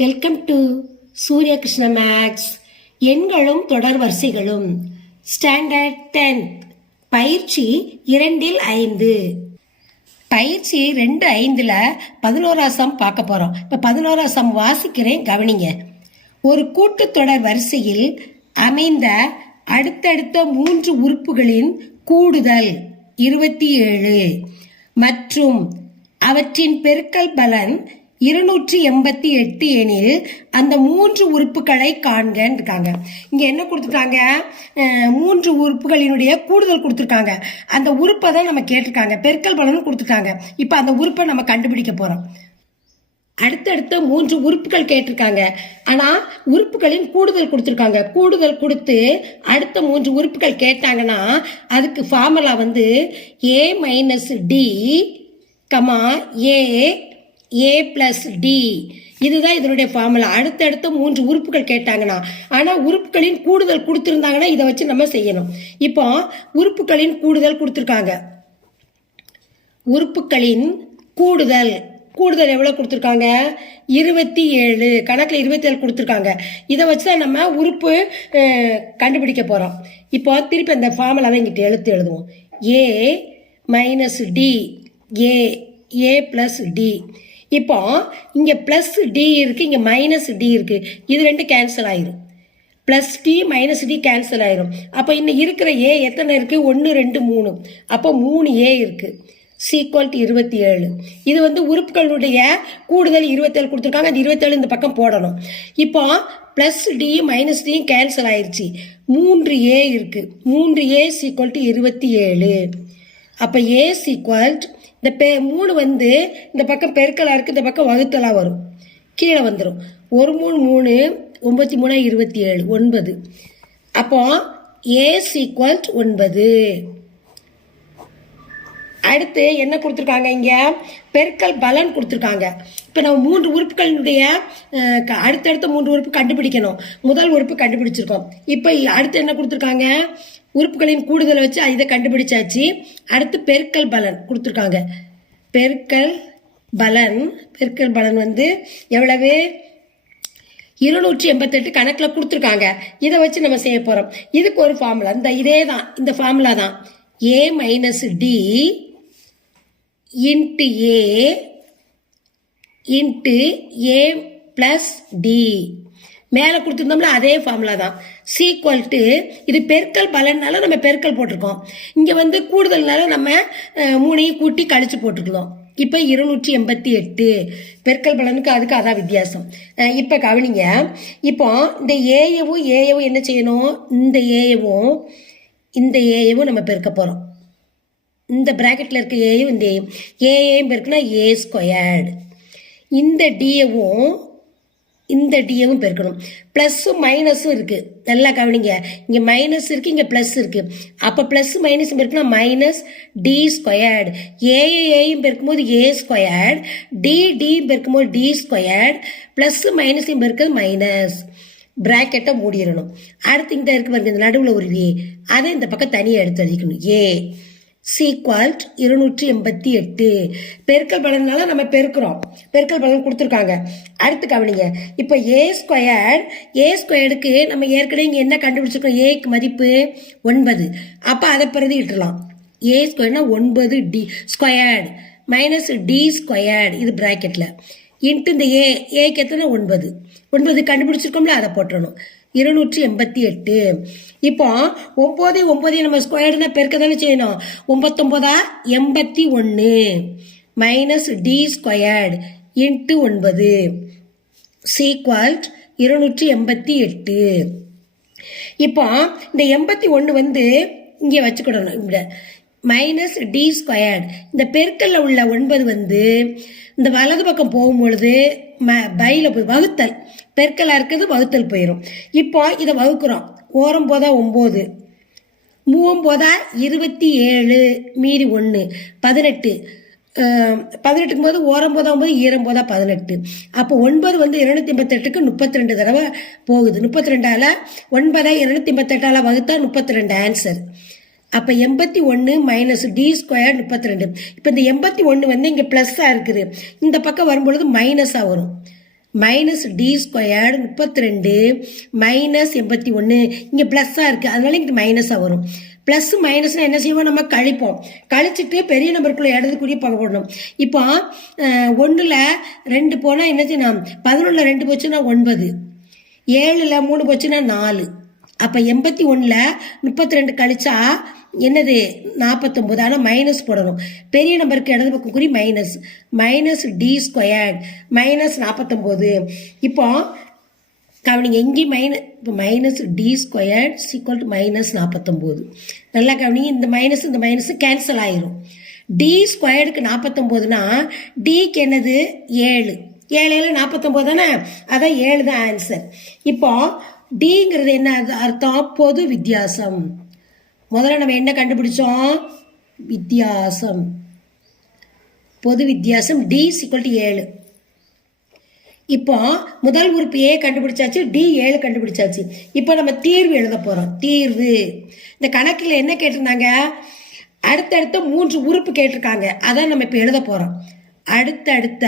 Welcome to சூரிய Krishna maths. எண்களும் தொடர் வரிசைகளும் ஸ்டாண்டர்ட் 10 பயிற்சி 2-5. பயிற்சி 2-5ல் 11ஆம் சம் பார்க்க போறோம். இப்ப 11ஆம் சம் வாசிக்கிறேன், கவனிங்க. ஒரு கூட்டுத்தொடர் வரிசையில் அமைந்த அடுத்தடுத்த 3 உறுப்புகளின் கூடுதல் 27 மற்றும் அவற்றின் பெருக்கல் பலன் 288 எனில் அந்த 3 உறுப்புகளை காண்கன்னு இருக்காங்க. இங்க என்ன கொடுத்துருக்காங்க? 3 உறுப்புகளினுடைய கூடுதல் கொடுத்துருக்காங்க. அந்த உறுப்பை தான் நம்ம கேட்டிருக்காங்க. பெருக்கல் பலனும் கொடுத்துருக்காங்க. இப்ப அந்த உறுப்பை நம்ம கண்டுபிடிக்க போறோம். அடுத்தடுத்த 3 உறுப்புகள் கேட்டிருக்காங்க. ஆனா உறுப்புகளின் கூடுதல் கொடுத்துருக்காங்க. கூடுதல் கொடுத்து அடுத்த 3 உறுப்புகள் கேட்டாங்கன்னா அதுக்கு ஃபார்முலா வந்து a - d, a plus d. இதுதான் இதனுடைய ஃபார்முலா. அடுத்தடுத்த 3 உறுப்புகள் கேட்டாங்கன்னா, ஆனா உறுப்புகளின் கூடுதல் கொடுத்திருந்தாங்கன்னா இதை வச்சு நம்ம செய்யணும். இப்போ உறுப்புகளின் கூடுதல் கொடுத்திருக்காங்க. உறுப்புகளின் கூடுதல் எவ்வளவு கொடுத்திருக்காங்க? 27. கணக்குல 27 கொடுத்திருக்காங்க. இதை வச்சுதான் நம்ம உறுப்பு கண்டுபிடிக்க போறோம். இப்போ திருப்பி அந்த ஃபார்முலா தான் இங்கிட்ட எழுதுவோம். a - d, a plus d. இப்போ இங்க பிளஸ் டி இருக்கு, இங்க மைனஸ் டி இருக்கு. இது ரெண்டு கேன்சல் ஆயிரும். Plus d minus d cancel ஆயிரும். அப்போ இன்னும் இருக்கிற ஏ எத்தனை இருக்கு? 1 2 3. அப்போ 3 ஏ இருக்கு. சீக்வல் 27. இது வந்து உறுப்புகளுடைய கூடுதல் 27 கொடுத்துருக்காங்க. அந்த 27 இந்த பக்கம் போடணும். இப்போ plus d minus d cancel ஆயிருச்சு. 3 ஏ இருக்கு. 3 ஏ சீக்வல் 27. அப்ப ஏ சீக்வல் இந்த 3 வந்து இந்த பக்கம் பெருக்கலா இருக்கு, இந்த பக்கம் வகுத்தலா வரும், கீழே வந்துடும். 1 3 3 9 3 27 9. அப்போ ஏ சீக்வல் 9. அடுத்து என்ன கொடுத்துருக்காங்க? இங்க பெருக்கல் பலன் கொடுத்துருக்காங்க. இப்போ நம்ம 3 உறுப்புகளினுடைய அடுத்தடுத்த 3 உறுப்பு கண்டுபிடிக்கணும். முதல் உறுப்பு கண்டுபிடிச்சிருக்கோம். இப்போ அடுத்து என்ன கொடுத்துருக்காங்க? உறுப்புகளின் கூடுதலை வச்சு இதை கண்டுபிடிச்சாச்சு. அடுத்து பெருக்கல் பலன் கொடுத்துருக்காங்க. பெருக்கல் பலன் வந்து எவ்வளவு? 288 கணக்கில் கொடுத்துருக்காங்க. இதை வச்சு நம்ம செய்ய போறோம். இதுக்கு ஒரு ஃபார்முலா, இதே தான், இந்த ஃபார்முலா தான். a - d into a plus d. மேலே கொடுத்துருந்தோம்ல அதே ஃபார்முலா தான். சீக்வல் டு, இது பெருக்கல் பலனால நம்ம பெருக்கல் போட்டிருக்கோம். இங்கே வந்து கூடுதல்னால நம்ம 3ஐயும் கூட்டி கழிச்சு போட்டுக்கலாம். இப்போ 288 பெருக்கல் பலனுக்கு அதுக்கு அதான் வித்தியாசம். இப்போ கவனிங்க. இப்போ இந்த ஏயவும் என்ன செய்யணும்? இந்த ஏயவும் நம்ம பெருக்க போகிறோம். இந்த பிராக்கெட்டில் இருக்க ஏயும் இந்த ஏயும் பெருக்குனா ஏ ஸ்கொயர்டு. இந்த டியவும் பெருக்கணும். பிளஸும் மைனஸும் இருக்கு. நல்லா கவனிங்க. இங்க மைனஸ் இருக்கு, இங்க பிளஸ் இருக்கு. அப்ப பிளஸ் மைனஸ் பெருக்குனா மைனஸ் டி ஸ்கொயர்டு. ஏயும் பெருக்கும்போது ஏ ஸ்கொயர்டு, டி பெருக்கும்போது டி ஸ்கொயர்டு, பிளஸ் மைனஸையும் பெருக்கிறது மைனஸ். பிராக்கெட்டை மூடிடணும். அடுத்து இங்க இருக்கு பாருங்க, இந்த நடுவில் ஒரு ஏ, அதை இந்த பக்கம் தனியாக எடுத்து அழிக்கணும். ஏ சீக்வல் 288. பெருக்கல் பலனால நம்ம பெருக்கிறோம். பெருக்கல் பலன் கொடுத்துருக்காங்க. அடுத்து கவனிங்க. இப்போ ஏ ஸ்கொயர்டுக்கு நம்ம ஏற்கனவே இங்கே என்ன கண்டுபிடிச்சிருக்கோம்? ஏக்கு மதிப்பு 9. அப்போ அதை பிறகு இட்டுலாம். ஏ ஸ்கொயர்னா 9 d squared minus D squared, இது பிராக்கெட்ல இன்ட்டு இந்த ஏக்கு எத்தனை? 9 கண்டுபிடிச்சிருக்கோம்ல, அதை போட்டுறணும். 288. இப்போ 9 நம்ம ஸ்கொயர்டுனா பெருக்க தானே செய்யணும். 9 81 minus D squared into 9 equal 288. இப்போ இந்த 81 வந்து இங்கே வச்சுக்கிடணும். இந்த மைனஸ் டி ஸ்கொயர்டு, இந்த பெருக்கல்ல உள்ள 9 வந்து இந்த வலது பக்கம் போகும்பொழுது பையில போய் வகுத்தல், பெருக்கலா இருக்கிறது வகுத்தல் போயிடும். இப்போ இதை வகுக்கிறோம். ஓரம் போதா 9, 3 27, மீறி 1 18. 18க்கும் போது ஓரம் போதா 9, ஈரம் போதா 18. அப்போ 9 வந்து 288க்கு 32 தடவை போகுது. 32ஆல 9 288ஆல வகுத்தா 32 ஆன்சர். அப்ப 81 மைனஸ் டி ஸ்கொயர் 32. இப்ப இந்த 81 வந்து இங்க பிளஸ்ஸா இருக்குது. இந்த பக்கம் வரும்பொழுது மைனஸா வரும். Minus D squared 32 minus 81. இங்கே ப்ளஸ்ஸாக இருக்குது, அதனால இங்கே மைனஸாக வரும். ப்ளஸ் மைனஸ்னால் என்ன செய்வோம், நம்ம கழிப்போம். கழிச்சிட்டு பெரிய நம்பருக்குள்ளே இடதுக்குரிய பங்கு போடணும். இப்போ 1ல் 2 போனால் என்ன செய்யணும், 11ல் 2 போச்சுன்னா 9, 7ல் 3 போச்சுன்னா 4. அப்போ 81ல் 32 கழிச்சா என்னது 49. ஆனால் மைனஸ் போடணும். பெரிய நம்பருக்கு இடது பக்கம் குறி minus. Minus d squared minus 49. இப்போ கவனிங்க, இங்கே இப்போ minus d squared equal to minus 49. நல்லா கவனிங்க, இந்த மைனஸ் கேன்சல் ஆயிரும். டி ஸ்கொயர்டுக்கு 49னா டிக்கு என்னது 7. 7 49 தானே, அதான் 7 தான் ஆன்சர். இப்போ டிங்கிறது என்ன அர்த்தம், பொது வித்தியாசம். முதல்ல நம்ம என்ன கண்டுபிடிச்சோம், வித்தியாசம், பொது வித்தியாசம். D equal to 7. இப்போ முதல் உறுப்பு ஏ கண்டுபிடிச்சாச்சு, டி 7 கண்டுபிடிச்சாச்சு. இப்போ நம்ம தீர்வு எழுத போகிறோம். தீர்வு இந்த கணக்கில் என்ன கேட்டிருந்தாங்க, அடுத்தடுத்த 3 உறுப்பு கேட்டிருக்காங்க, அதான் நம்ம இப்போ எழுத போகிறோம். அடுத்தடுத்த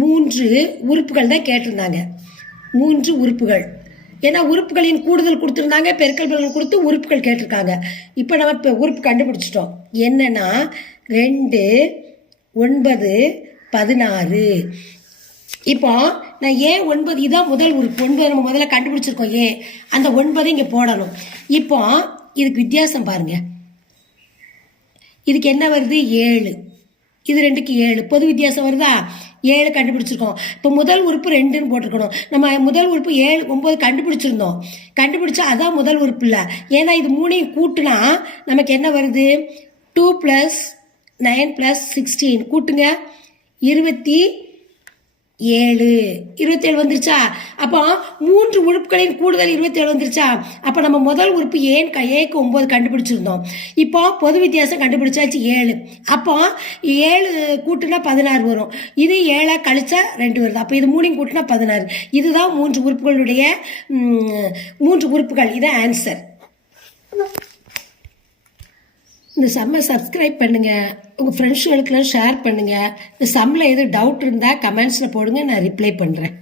3 உறுப்புகள் தான் கேட்டிருந்தாங்க. 3 உறுப்புகள், ஏன்னா உறுப்புகளின் கூடுதல் கொடுத்துருந்தாங்க, பெருக்கல் பலன் கொடுத்து உறுப்புகள் கேட்டிருக்காங்க. இப்போ நம்ம இப்போ உறுப்பு கண்டுபிடிச்சிட்டோம். என்னன்னா 2, 9, 16. இப்போ நான் ஏன் 9, இதுதான் முதல் உறுப்பு. 9 நம்ம முதல்ல கண்டுபிடிச்சிருக்கோம். அந்த 9 இங்கே போடணும். இப்போ இதுக்கு வித்தியாசம் பாருங்க, இதுக்கு என்ன வருது 7, இது 2க்கு 7, பொது வித்தியாசம் வருதா, 7 கண்டுபிடிச்சிருக்கோம். இப்போ முதல் உறுப்பு 2ன்னு போட்டிருக்கணும். நம்ம முதல் உறுப்பு 7, 9 கண்டுபிடிச்சிருந்தோம். கண்டுபிடிச்சா அதான் முதல் உறுப்பு இல்லை, ஏன்னா இது 3ஐயும் கூட்டுனா நமக்கு என்ன வருது, 2 + 9 + 16 கூட்டுங்க 27 வந்துருச்சா. அப்போ 3 உறுப்புகளின் கூடுதல் 27 வந்துருச்சா. அப்போ நம்ம முதல் உறுப்பு ஏக்கு 9 கண்டுபிடிச்சிருந்தோம். இப்போ பொது வித்தியாசம் கண்டுபிடிச்சாச்சு 7. அப்போ 7 கூட்டுனா 16 வரும். இது 7 கழிச்சா 2 வருது. அப்போ இது 3 கூட்டினா 16. இதுதான் 3 உறுப்புகளுடைய 3 உறுப்புகள். இதான் ஆன்சர். இந்த சம்மை சப்ஸ்கிரைப் பண்ணுங்கள், உங்கள் ஃப்ரெண்ட்ஸுகளுக்கெல்லாம் ஷேர் பண்ணுங்கள். இந்த சம்மில் எதுவும் டவுட் இருந்தால் கமெண்ட்ஸில் போடுங்க, நான் ரிப்ளை பண்ணுறேன்.